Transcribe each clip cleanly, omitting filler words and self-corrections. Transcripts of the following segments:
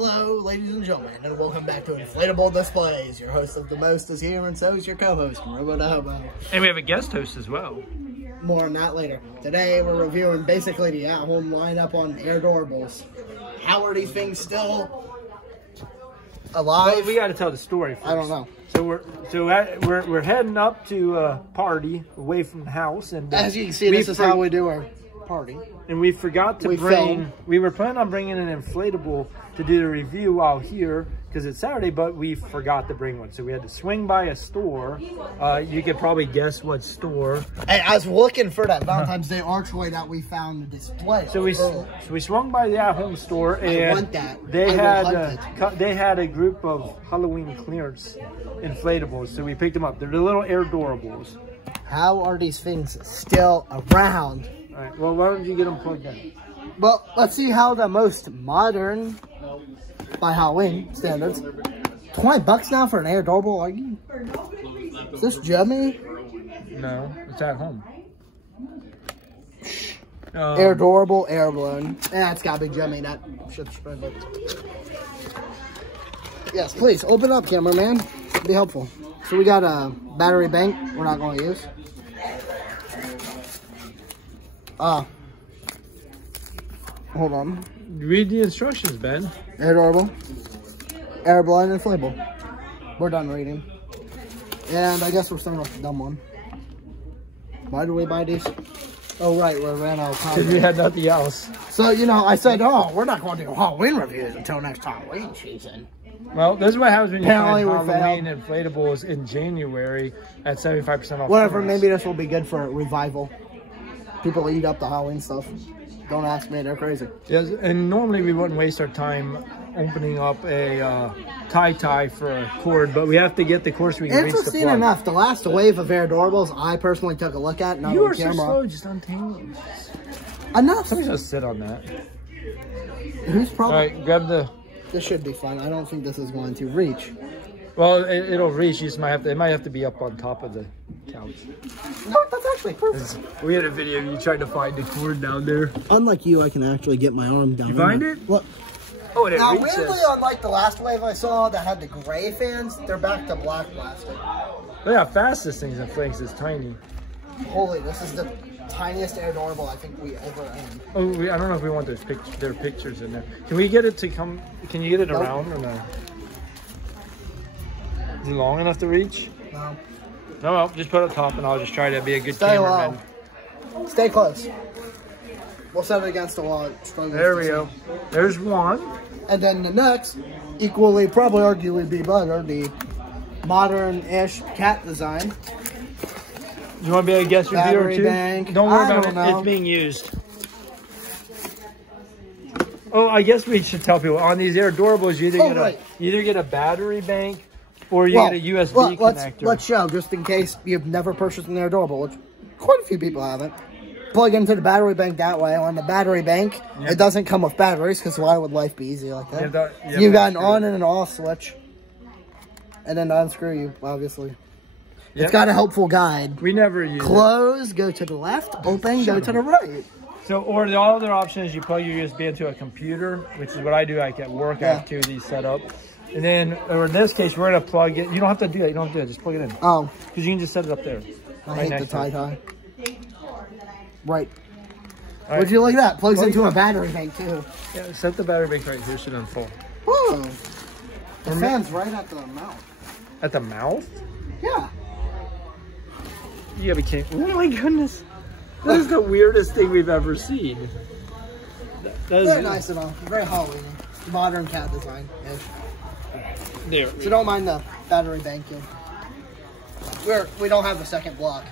Hello, ladies and gentlemen, and welcome back to Inflatable Displays. Your host of the most is here, and so is your co-host, Robo the Hobo. And we have a guest host as well. More on that later. Today, we're reviewing basically the at-home lineup on airdorable. How are these things still alive? Well, we got to tell the story first. I don't know. So we're heading up to a party away from the house, and as you can see, this is how we do our party. And we forgot to bring. We were planning on bringing an inflatable to do the review out here because it's Saturday, but we forgot to bring one. So we had to swing by a store. You could probably guess what store. Hey, I was looking for that Valentine's Day archway that we found the display. So we swung by the at-home store, and I want that. They had a group of Halloween clearance inflatables. So we picked them up. They're the little airdorable. How are these things still around? All right. Well, why don't you get them plugged in? Well, let's see how the most modern, by Halloween standards, $20 now for an airdorable, are you? Is this Jimmy? No, it's at home. Airdorable, air balloon. It's gotta be Jimmy. That should spread it. Yes, please open up, cameraman. Be helpful. So we got a battery bank. We're not going to use. Hold on. Read the instructions, Ben. Airdorable, air balloon, inflatable. We're done reading. And I guess we're starting off the dumb one. Why do we buy these? Oh, right, we ran out of time. Because we had nothing else. So, you know, I said, oh, we're not going to do Halloween reviews until next Halloween season. Well, this is what happens when you find Apparently Halloween inflatables in January at 75% off. Whatever, maybe this will be good for a revival. People eat up the Halloween stuff. Don't ask me, they're crazy. Yes, and normally we wouldn't waste our time opening up a tie for a cord, but we have to get the cord so we can reach the plug. Interesting enough, the last wave of airdorable I personally took a look at. Not you on are camera. so slow, just untangle. Enough. Somebody just sit on that. Who's probably? All right, grab the. This should be fun. I don't think this is going to reach. Well, it'll reach. You just might have to. It might have to be up on top of the couch. No, that's actually perfect. We had a video of you trying to find the cord down there. Unlike you, I can actually get my arm down. You find it? Look. Oh, it Now, reaches. weirdly, unlike the last wave I saw that had the gray fans, they're back to black plastic. Look how fast this thing's inflates. It's tiny. Holy, this is the tiniest airdorable I think we ever owned. Oh, I don't know if we want those their pictures in there. Can we get it to come? Can you get it around or no? Is it long enough to reach? No. No, well, just put it top and I'll just try to be a good Stay cameraman. low. Stay close. We'll set it against the wall. There we go. There's one. And then the next, equally, probably arguably be better, the modern-ish cat design. You want to be a guest reviewer Battery too? bank. Don't worry about don't it. know. It's being used. Oh, I guess we should tell people on these airdorable, you either get a battery bank or you get a USB connector. Let's show, just in case you've never purchased an airdorable, which quite a few people haven't. Plug into the battery bank that way. On the battery bank, it doesn't come with batteries, because why would life be easy like that? You got an on and an off switch. And then to unscrew you, obviously. Yep. It's got a helpful guide. We never use Close, go to the left. Open, go to the right. So, or the other option is you plug your USB into a computer, which is what I do. Like at work, I have two of these set up. And then, or in this case, we're going to plug it. You don't have to do that. You don't have to do it. Just plug it in. Oh. Because you can just set it up there. I hate the tie-tie. Right. Right. Would you like that? Plugs into a battery bank, too. Yeah, set the battery bank right here. Should unfold. Whoa. The fan's right at the mouth. At the mouth? Yeah. You gotta be kidding. Oh my goodness. That is the weirdest thing we've ever seen. That is very nice and all. Very Halloween. Modern cat design. There. So don't mind the battery banking. We don't have a second block.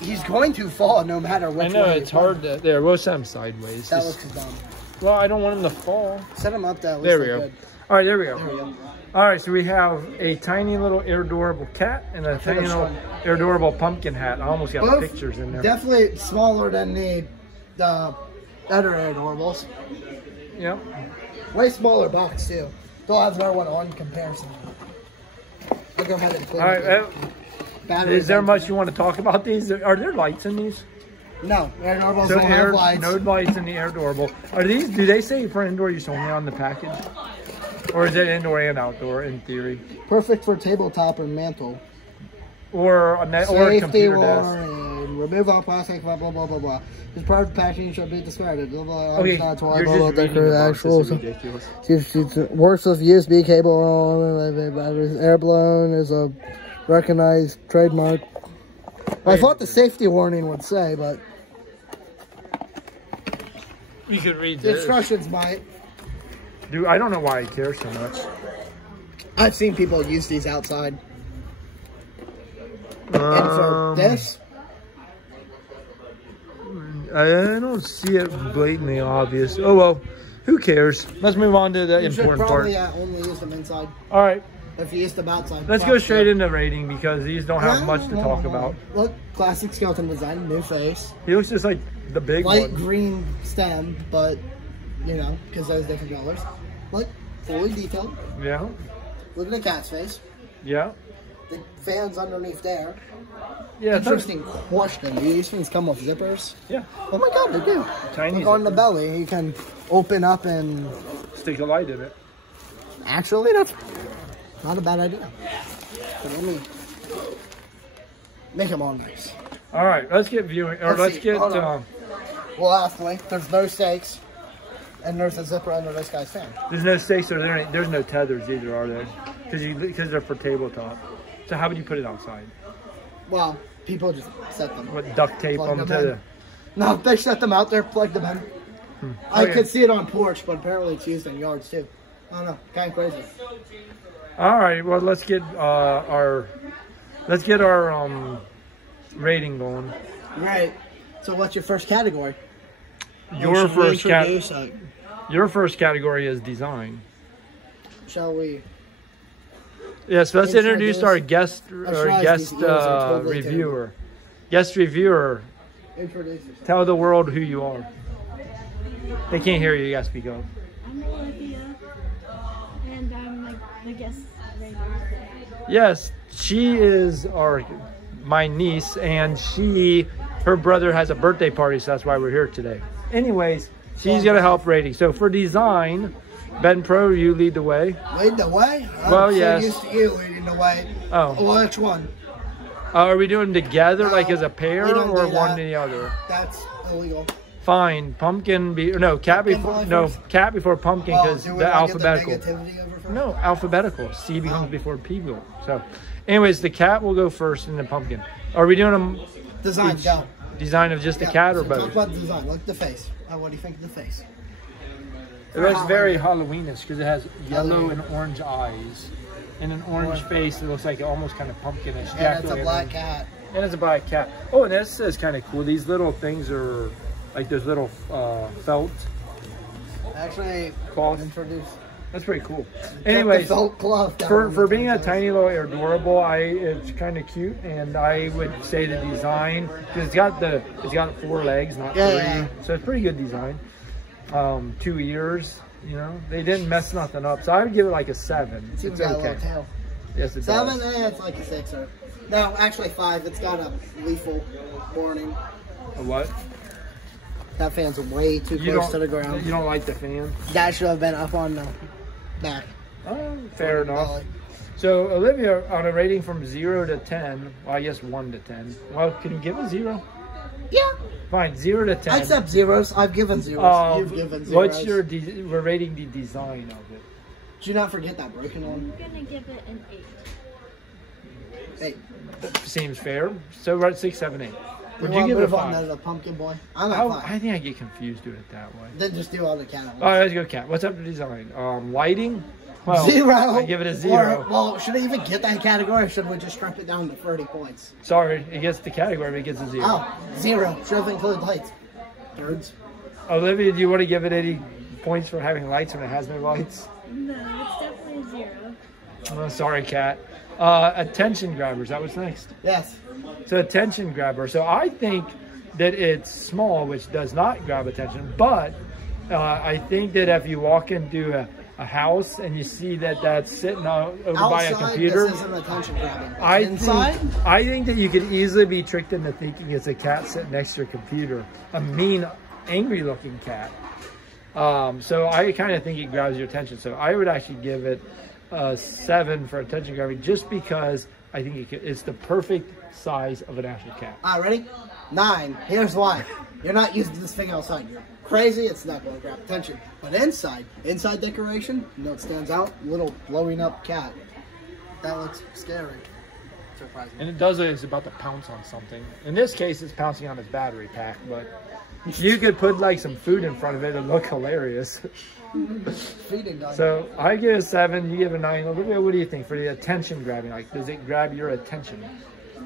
He's going to fall no matter which way. I know, it's hard to... There, we'll set him sideways. That looks dumb. Well, I don't want him to fall. Set him up that way. There we go. Good. All right, there we go. All right, so we have a tiny little airdorable cat and a tiny little airdorable pumpkin hat. I almost got pictures in there. Definitely smaller than the other airdorable. Yep. Way smaller box, too. They'll have their one on comparison. I'll go ahead and clean it. All right, is there much you want to talk about these? Are there lights in these? No, airdorable So don't have lights. No lights in the airdorable. Are these? Do they say for indoor use only on the package, or is it indoor and outdoor in theory? Perfect for tabletop or mantle. Or a computer desk. Remove all plastic. Blah blah blah blah blah. This part of the packaging should be discarded. Blah blah. Okay, you're just reading the box. This is ridiculous. Works with USB cable. Air blown is a recognized trademark. I thought the safety warning would say, but you could read the instructions might. Dude, I don't know why I care so much. I've seen people use these outside. And for this, I don't see it blatantly obvious. Oh well, who cares? Let's move on to the important part. You should probably only use them inside. All right. If you use them outside. Let's go straight into rating because these don't have much to talk about. Look, classic skeleton design, new face. He looks just like the big one. Light green stem, but you know, because those different colors. Look, fully detailed. Yeah. Look at the cat's face. Yeah. The fans underneath there. Yeah. Interesting question. Do these things come with zippers? Yeah. Oh my God, they do. Tiny. Look on the belly, you can open up and stick a light in it. Actually, that's not a bad idea. But let me make them all nice. All right, let's get viewing, or let's get. Well, lastly, there's no stakes, and there's a zipper under this guy's fan. There's no stakes, or there's no tethers either, are there? Because they're for tabletop. So how would you put it outside? Well, people just set them. What, duct tape on the? No, they set them out there, plug them in. I could see it on porch, but apparently it's used in yards too. I don't know, kind of crazy. All right, well let's get our rating going. Right. So what's your first category? Your first category is design. Shall we? Yes, let's introduce our guest reviewer. Guest reviewer. Introduce yourself. Tell the world who you are. They can't hear you. You gotta speak up. I'm Olivia, and I'm like the guest rater. Yes, she is my niece, and her brother has a birthday party, so that's why we're here today. Anyways, she's gonna help rating. So for design, Ben Pro, you lead the way. Lead the way? I'm yes. Used to you leading the way. Oh. Which one? Are we doing together, like as a pair, or one to the other? That's illegal. Fine. Pumpkin cat before pumpkin because the alphabetical. No, alphabetical. C becomes before P go. So, anyways, the cat will go first and then pumpkin. Are we doing a design? Go. Design of just the cat or both? Talk about the design. Look at the face. What do you think of the face? It looks very Halloweenish because it has yellow and orange eyes and an orange face that looks like almost kind of pumpkinish. And it's a black cat. And it's a black cat. Oh, and this is kind of cool. These little things are like those little felt. Actually, introduced. That's pretty cool. Anyways, for being a tiny little airdorable, it's kind of cute, and I would say the design because it's got 4 legs, not 3, so it's pretty good design. 2 ears, you know, they didn't mess nothing up, so I would give it like a 7. It's okay. Yes, it 7, does. it's like a 6 or no, actually 5. It's got a lethal warning. A what? That fan's way too close to the ground. You don't like the fan? That should have been up on the back. Oh, fair enough. So, Olivia, on a rating from 0 to 10, well, I guess 1 to 10. Well, can you give a 0? Yeah. Fine, 0 to 10. I accept zeros. I've given zeros. You've given zeros. What's we're rating the design of it. Did you not forget that broken one? I'm going to give it an 8. 8. Seems fair. So we're at 6, 7, 8. Would you give it a 5? A pumpkin boy. I'm at 5. I think I get confused doing it that way. Then just do all the cat. All right, let's go cat. What's up to design? Lighting? Well, 0. I give it a 0. Well, should I even get that category, or should we just strip it down to 30 points? Sorry, it gets the category, but it gets a 0. Oh, 0. Should have included lights. Thirds. Olivia, do you want to give it any points for having lights when it has no lights? No, it's definitely a 0. Oh, sorry, cat. Attention grabbers. That was next. Yes. So attention grabber. So I think that it's small, which does not grab attention, but I think that if you walk into a house and you see that that's sitting over by a computer, this isn't attention grabbing. I think that you could easily be tricked into thinking it's a cat sitting next to your computer, a mean, angry-looking cat. So I kind of think it grabs your attention. So I would actually give it a 7 for attention grabbing, just because I think it's the perfect size of an actual cat. All right, ready? 9. Here's why. You're not using this thing outside. You're crazy. It's not going to grab attention. But inside decoration, you know what stands out? Little blowing up cat. That looks scary. Surprising. And it does it. It's about to pounce on something. In this case, it's pouncing on its battery pack, but you could put like some food in front of it and look hilarious. So I give it a 7. You give it a 9. Olivia, what do you think for the attention grabbing? Like, does it grab your attention?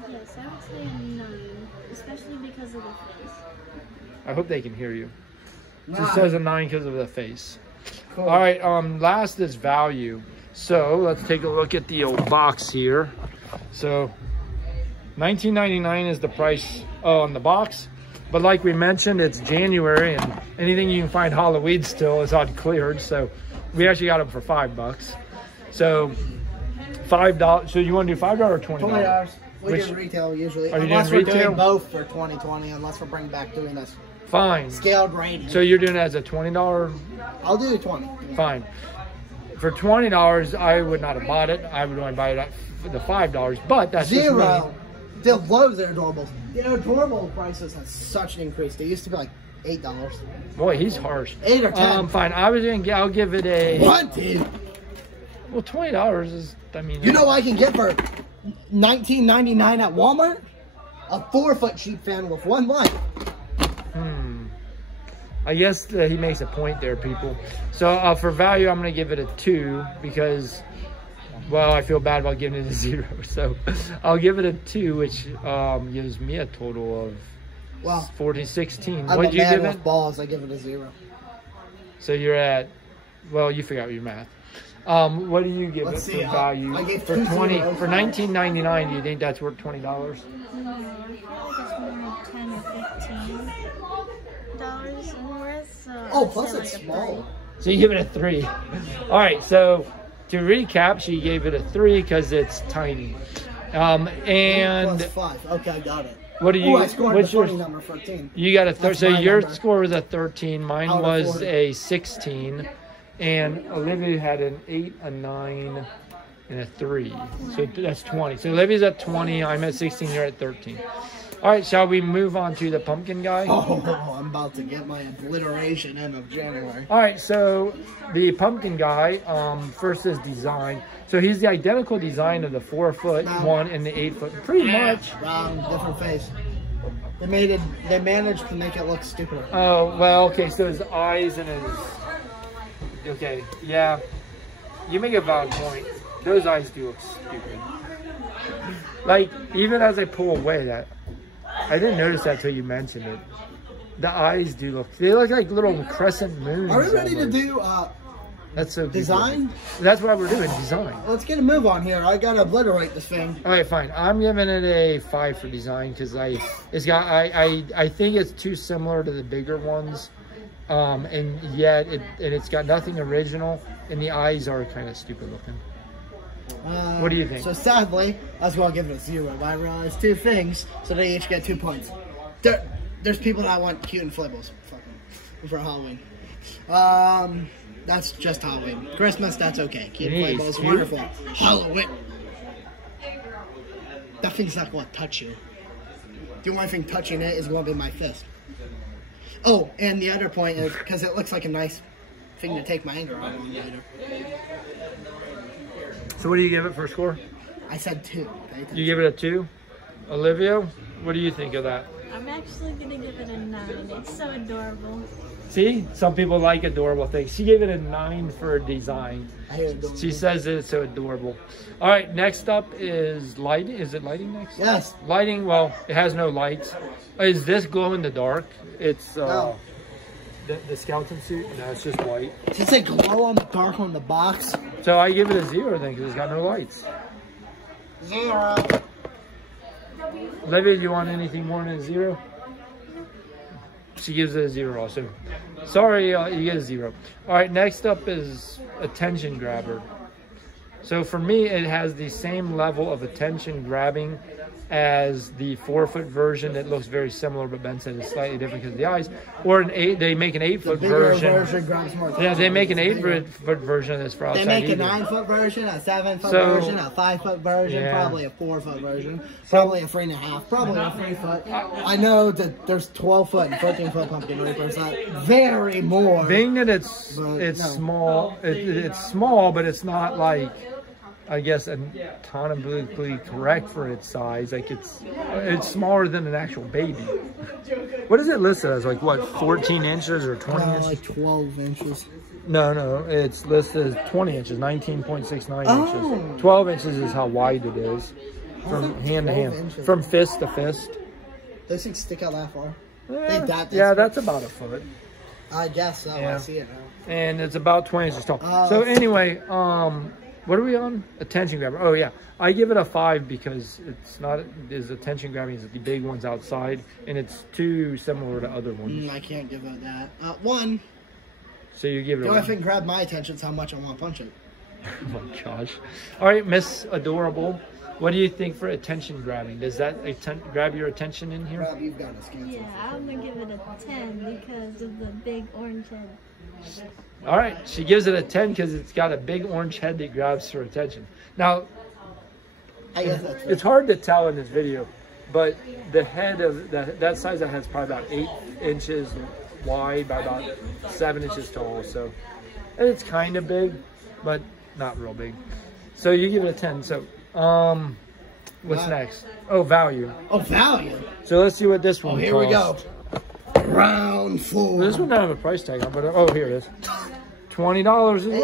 Yes, I would say 9, especially because of the face. I hope they can hear you. It says a 9 because of the face. Cool. All right, last is value. So let's take a look at the old box here. So $19.99 is the price on the box. But like we mentioned, it's January and anything you can find Halloween still is on cleared. So we actually got them for $5. So $5. So you want to do $5 or $20? $20. We do retail usually. Are you unless doing we're retail? doing both for 2020, unless we're bringing back doing this. Fine. Scaled rating. So you're doing it as a $20? I'll do 20. Fine. For $20, I would not have bought it. I would only buy it for the $5, but that's just me. They love their adorables. The adorable prices have such an increase. They used to be like $8. Boy, he's harsh. 8 or 10. Fine. I'll give it a. What, dude? Well, $20 is. I mean. You know what I can get for $19.99 at Walmart? A 4-foot sheep fan with 1 light. I guess he makes a point there, people. So for value, I'm going to give it a 2 because, well, I feel bad about giving it a 0. So I'll give it a 2, which gives me a total of 16. What did you give it? Balls. I give it a 0. So you're at, well, you figure out your math. What do you give it for value? I gave for $19.99. Do you think that's worth $20? No, I feel like it's more like $10 or $15 worth. So plus it's small. So you give it a 3. All right, so to recap, she gave it a 3 because it's tiny. And plus 5. Okay, I got it. What do you? I scored what's your number 13? You got a 13. So your number. score was a 13. Mine was 40. a 16, and Olivia had an 8, a 9, and a 3. So that's 20. So Olivia's at 20. I'm at 16. You're at 13. All right, shall we move on to the pumpkin guy? Oh, I'm about to get my obliteration end of January. All right, so the pumpkin guy, first is design. So he's the identical design of the 4-foot one and the 8-foot, pretty much. Wrong, different face. They managed to make it look stupider. Oh, well, okay, so his eyes and his, okay, yeah. You make a valid point. Those eyes do look stupid. Like, even as I pull away, I didn't notice that till you mentioned it. The eyes do they look like little crescent moons. Are we ready to do that's so design? That's what we're doing, design. Let's get a move on here. I gotta obliterate this thing. All right, fine. I'm giving it a 5 for design because I think it's too similar to the bigger ones, and yet it's got nothing original, and the eyes are kind of stupid looking. What do you think? So sadly, I was going to give it a 0, but I realized 2 things, so they each get 2 points. There's people that want cute inflatables for Halloween. That's just Halloween. Christmas, that's okay. Cute inflatables, wonderful. Halloween. That thing's not going to touch you. The only thing touching it is going to be my fist. Oh, and the other point is, because it looks like a nice thing to take my anger out on later. So what do you give it for a score? I said 2. You give it a 2? Olivia, what do you think of that? I'm actually going to give it a 9. It's so adorable. See? Some people like adorable things. She gave it a 9 for design. She says it's so adorable. All right, next up is lighting. Is it lighting next? Yes. Lighting, well, it has no lights. Is this glow in the dark? It's no. The skeleton suit? No, it's just white. Does it say glow on the dark on the box? So I give it a 0 then because it's got no lights. 0. Olivia, do you want anything more than a 0? She gives it a 0 also. Sorry, you get a 0. All right, next up is attention grabber. So for me, it has the same level of attention grabbing as the 4-foot version. It looks very similar, but Ben said it's slightly different because of the eyes. Or they make an 8-foot version. Grabs more Yeah, they make an 8-foot version of this for outside. They make a 9-foot version, a 7-foot version, a 5-foot version, probably a 4-foot version, probably a 3.5, probably a 3-foot. I know that there's 12-foot and 14-foot pumpkin reapers that vary more. Being that it's small, it's small, but it's not like, I guess, anatomically correct for its size. Like it's smaller than an actual baby. What is it listed as? Like what, 14 inches or 20 inches? Like 12 inches. No, it's listed as 20 inches, 19.69 inches. 12 inches is how wide it is, from hand to hand, inches. From fist to fist. Those things stick out that far? Yeah, that's about a foot. I guess so. Yeah. I see it now. And it's about 20 inches tall. So anyway, what are we on? Attention grabber. Oh yeah, I give it a 5 because it's not as attention grabbing as the big ones outside, and it's too similar to other ones. I can't give it that. 1. So you give it. The only thing grab my attention is how much I want to punch it. Oh my gosh! All right, Miss Adorable, what do you think for attention grabbing? Does that grab your attention in here? Rob, you've got a skin. Yeah, I'm gonna give it a 10 because of the big orange head. All right, she gives it a 10 because it's got a big orange head that grabs her attention. Now, I guess that's it's hard to tell in this video, but the head of that size that has probably about 8 inches wide by about 7 inches tall. So it's kind of big, but not real big. So you give it a 10. So what's next? Oh, value. Oh, value. So let's see what this one here costs. We go. Round 4. This one doesn't have a price tag on, but oh, here it is. $20 as well.